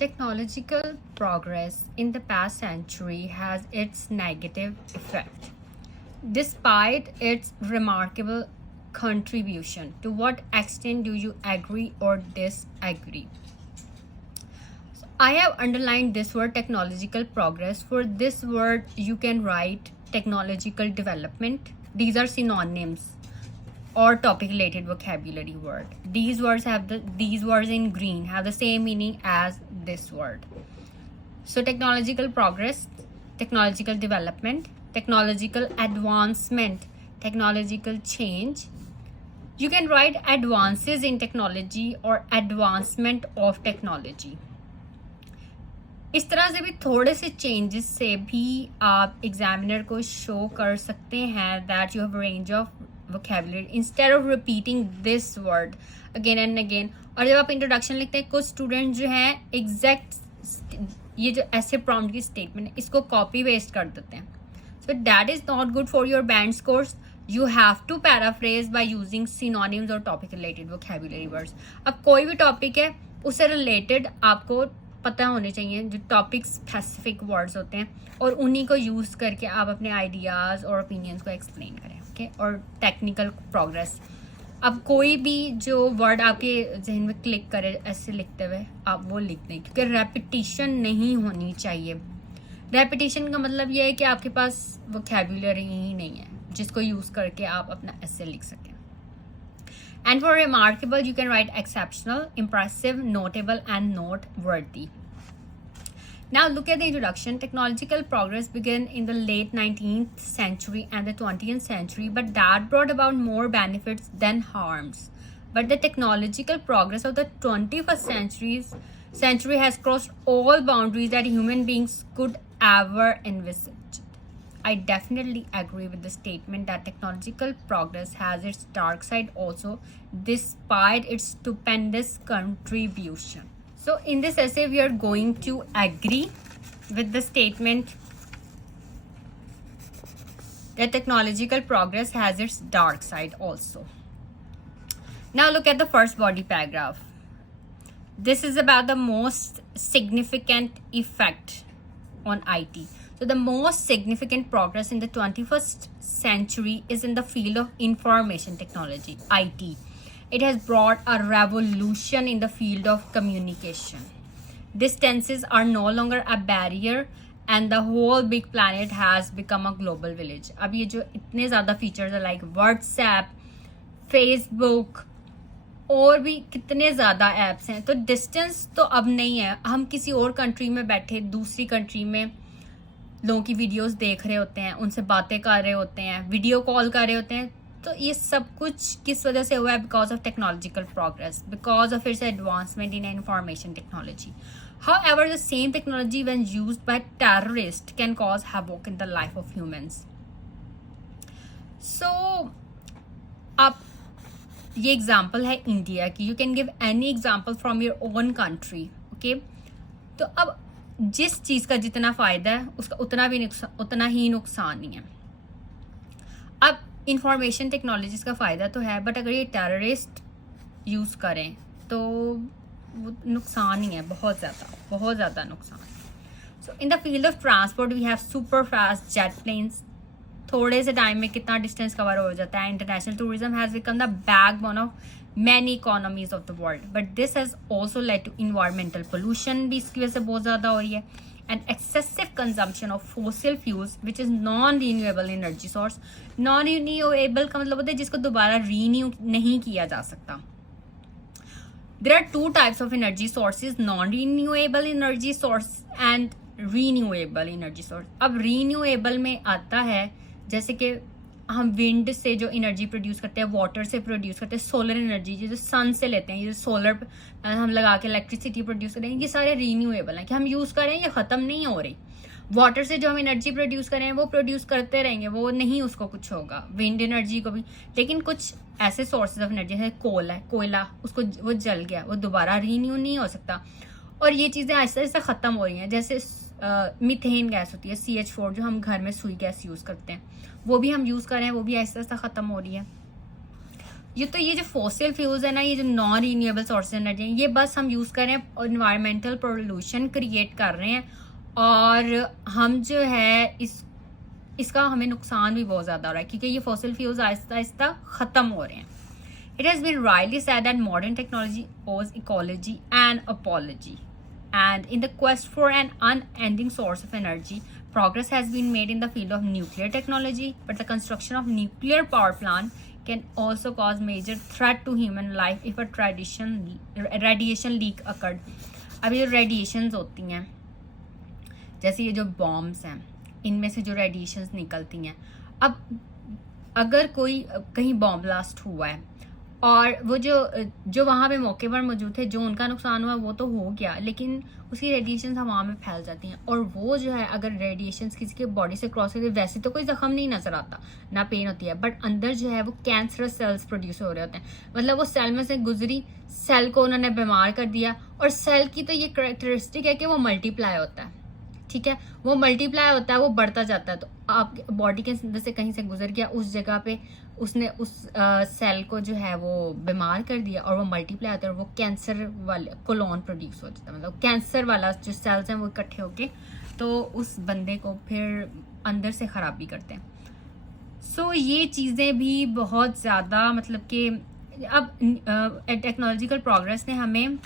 Technological progress in the past century has its negative effect. Despite its remarkable contribution, to what extent do you agree or disagree? I have underlined this word technological progress. For this word, you can write technological development. These are synonyms or topic related vocabulary word. These words in green have the same meaning as this word. So technological progress, technological development, technological advancement, technological change. You can write advances in technology or advancement of technology. इस तरह से भी थोड़े से changes से भी आप examiner को शो कर सकते हैं that you have range of vocabulary instead of repeating this word again and again. और जब आप इंट्रोडक्शन लिखते हैं कुछ स्टूडेंट जो हैं एग्जैक्ट ये जो ऐसे प्रॉम्प्ट की स्टेटमेंट है इसको कॉपी पेस्ट कर देते हैं. So that is not good for your band scores. You have to paraphrase by using synonyms और टॉपिक रिलेटेड वोकैबुलरी वर्ड्स. अब कोई भी टॉपिक है उससे रिलेटेड आपको पता होने चाहिए जो टॉपिक स्पेसिफिक वर्ड्स होते हैं और उन्हीं को यूज़ करके आप अपने आइडियाज़ और ओपिनियंस को एक्सप्लेन करें. ओके और टेक्निकल प्रोग्रेस. अब कोई भी जो वर्ड आपके जहन में क्लिक करे ऐसे लिखते हुए आप वो लिख दें क्योंकि रेपिटिशन नहीं होनी चाहिए. रेपिटिशन का मतलब ये है कि आपके पास वोकैबुलरी ही नहीं है जिसको यूज़ करके आप अपना ऐसे लिख सकें. And for remarkable, you can write exceptional, impressive, notable, and noteworthy. Now look at the introduction. Technological progress began in the late 19th century and the 20th century, but that brought about more benefits than harms. But the technological progress of the 21st century has crossed all boundaries that human beings could ever envisage. I definitely agree with the statement that technological progress has its dark side also, despite its stupendous contribution. So in this essay, we are going to agree with the statement that technological progress has its dark side also. Now look at the first body paragraph. This is about the most significant effect on IT. So the most significant progress in the 21st century is in the field of information technology, IT. It has brought a revolution in the field of communication. Distances are no longer a barrier and the whole big planet has become a global village. अब ये जो इतने ज़्यादा features है like WhatsApp, Facebook और भी कितने ज़्यादा ऐप्स हैं, तो डिस्टेंस तो अब नहीं है. हम किसी और कंट्री में बैठे दूसरी कंट्री में लोगों की वीडियोस देख रहे होते हैं, उनसे बातें कर रहे होते हैं, वीडियो कॉल कर रहे होते हैं. तो ये सब कुछ किस वजह से हुआ है? Because of technological progress, because of its advancement in information technology. However, the same technology when used by terrorists can cause havoc in the life of humans. So, आप ये एग्जाम्पल है इंडिया की. You can give any example from your own country. Okay, तो अब जिस चीज़ का जितना फ़ायदा है उसका उतना ही नुकसान नहीं है. अब इंफॉर्मेशन टेक्नोलॉजीज़ का फ़ायदा तो है बट अगर ये टेररिस्ट यूज़ करें तो वो नुकसान ही है, बहुत ज़्यादा नुकसान. So in the field of transport we have super fast jet planes. थोड़े से टाइम में कितना डिस्टेंस कवर हो जाता है. International tourism has become the backbone of many economies of the world, but this has also led to environmental pollution भी इसकी वजह से बहुत ज़्यादा हो रही है, and excessive consumption of fossil fuels which is non-renewable energy source. non-renewable का मतलब होता है जिसको दोबारा renew नहीं किया जा सकता. There are two types of energy sources, non-renewable energy source and renewable energy source. अब renewable में आता है जैसे कि हम विंड से जो एनर्जी प्रोड्यूस करते हैं, वाटर से प्रोड्यूस करते हैं, सोलर एनर्जी जो सन से लेते हैं, ये सोलर हम लगा के इलेक्ट्रिसिटी प्रोड्यूस करें, ये सारे रीन्यूएबल हैं कि हम यूज़ कर रहे हैं, ये ख़त्म नहीं हो रही. वाटर से जो हम एनर्जी प्रोड्यूस कर रहे हैं वो प्रोड्यूस करते रहेंगे, वो नहीं उसको कुछ होगा. विंड एनर्जी को भी, लेकिन कुछ ऐसे सोर्सेज ऑफ एनर्जी जैसे कोयला उसको वो जल गया, वो दोबारा रीन्यू नहीं हो सकता. और ये चीज़ें आहिस्ता आहिस्ता ख़त्म हो रही हैं. जैसे मीथेन गैस होती है, CH4 जो हम घर में सुई गैस यूज़ करते हैं, वो भी हम यूज़ कर रहे हैं, वो भी आहिस्ता आहिस्ता ख़त्म हो रही है. ये जो फॉसिल फ्यूल्स है ना, ये जो नॉन रीन्यूएबल सोर्स एनर्जी है, ये बस हम यूज़ कर रहे हैं, इन्वायरमेंटल पोल्यूशन क्रिएट कर रहे हैं, और हम जो है इसका हमें नुकसान भी बहुत ज़्यादा हो रहा है, क्योंकि ये फॉसिल फ्यूल्स आहिस्ता आहिस्ता ख़त्म हो रहे हैं. It has been rightly said that modern technology owes ecology an apology. And in the quest for an unending source of energy, progress has been made in the field of nuclear technology, but the construction of nuclear power plant can also cause major threat to human life if a radiation leak occurred. अब ये radiations होती हैं, जैसे ये जो bombs हैं, इनमें से जो radiations निकलती हैं. अब अगर कोई कहीं बॉम्ब ब्लास्ट हुआ है और वो जो वहाँ पे मौके पर मौजूद थे, जो उनका नुकसान हुआ वो तो हो गया, लेकिन उसकी रेडिएशन हवा में फैल जाती हैं, और वो जो है अगर रेडिएशन किसी के बॉडी से क्रॉस करती है, वैसे तो कोई जख्म नहीं नजर आता, ना पेन होती है, बट अंदर जो है वो कैंसरस सेल्स प्रोड्यूस हो रहे होते हैं. मतलब वो सेल में से गुजरी, सेल को उन्होंने बीमार कर दिया. और सेल की तो ये करेक्टरिस्टिक है कि वो मल्टीप्लाई होता है. ठीक है, वो मल्टीप्लाई होता है, वो बढ़ता जाता है. तो आप बॉडी के अंदर से कहीं से गुजर गया, उस जगह पे उसने उस सेल को जो है वो बीमार कर दिया, और वो मल्टीप्लाई होता है, और वो कैंसर वाले कोलोन प्रोड्यूस हो जाता है. मतलब कैंसर वाला जो सेल्स हैं वो इकट्ठे होके तो उस बंदे को फिर अंदर से खराबी करते हैं. सो ये चीज़ें भी बहुत ज़्यादा, मतलब कि अब टेक्नोलॉजिकल प्रोग्रेस ने हमें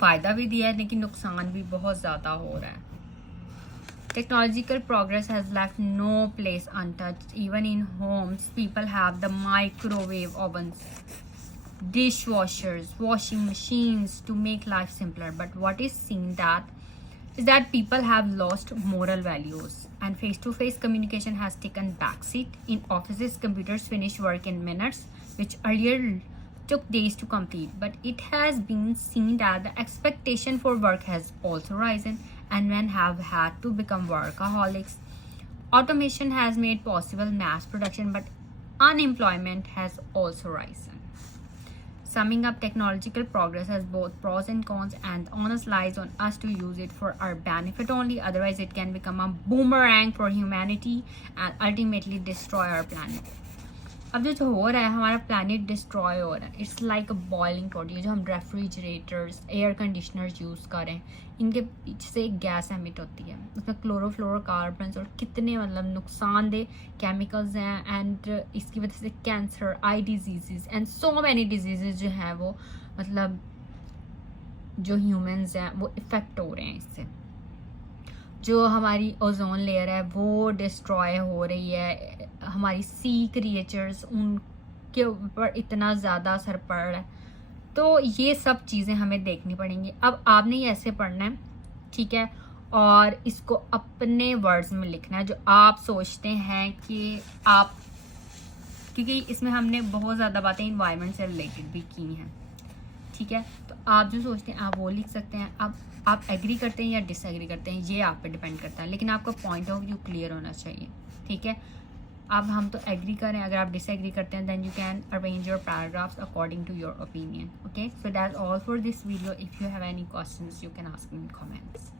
फ़ायदा भी दिया है, लेकिन नुकसान भी बहुत ज़्यादा हो रहा है. Technological progress has left no place untouched. Even in homes, people have the microwave ovens, dishwashers, washing machines to make life simpler. But what is seen is that people have lost moral values, and face-to-face communication has taken backseat. In offices, computers finish work in minutes, which earlier took days to complete. But it has been seen that the expectation for work has also risen, and men have had to become workaholics. Automation has made possible mass production, but unemployment has also risen. Summing up, technological progress has both pros and cons, and the onus lies on us to use it for our benefit only. Otherwise, it can become a boomerang for humanity and ultimately destroy our planet. अब जो हो रहा है, हमारा planet destroy हो रहा है. It's like a boiling pot. ये जो हम रेफ्रिजरेटर्स, एयर कंडीशनर्स यूज़ करें, इनके पीछे से एक गैस एमिट होती है, उसमें क्लोरोफ्लोरोकार्बन्स और कितने मतलब नुकसानदेह केमिकल्स हैं, एंड इसकी वजह से cancer, eye disease and so many disease जो हैं वो मतलब जो ह्यूमंस हैं वो इफ़ेक्ट हो रहे हैं इससे. जो हमारी ओजोन लेयर है वो डिस्ट्रॉय हो रही है. हमारी सी क्रिएचर्स, उनके ऊपर इतना ज़्यादा असर पड़ रहा है. तो ये सब चीज़ें हमें देखनी पड़ेंगी. अब आपने ये ऐसे पढ़ना है, ठीक है, और इसको अपने वर्ड्स में लिखना है जो आप सोचते हैं कि आप, क्योंकि इसमें हमने बहुत ज़्यादा बातें इन्वायरमेंट से रिलेटेड भी की हैं. ठीक है, तो आप जो सोचते हैं आप वो लिख सकते हैं. अब आप एग्री करते हैं या डिसएग्री करते हैं ये आप पे डिपेंड करता है, लेकिन आपका पॉइंट ऑफ व्यू क्लियर होना चाहिए. ठीक है, अब हम तो एग्री करें, अगर आप डिसएग्री करते हैं then you can arrange your paragraphs according to your opinion. Okay, so that's all for this video. If you have any questions you can ask me in comments.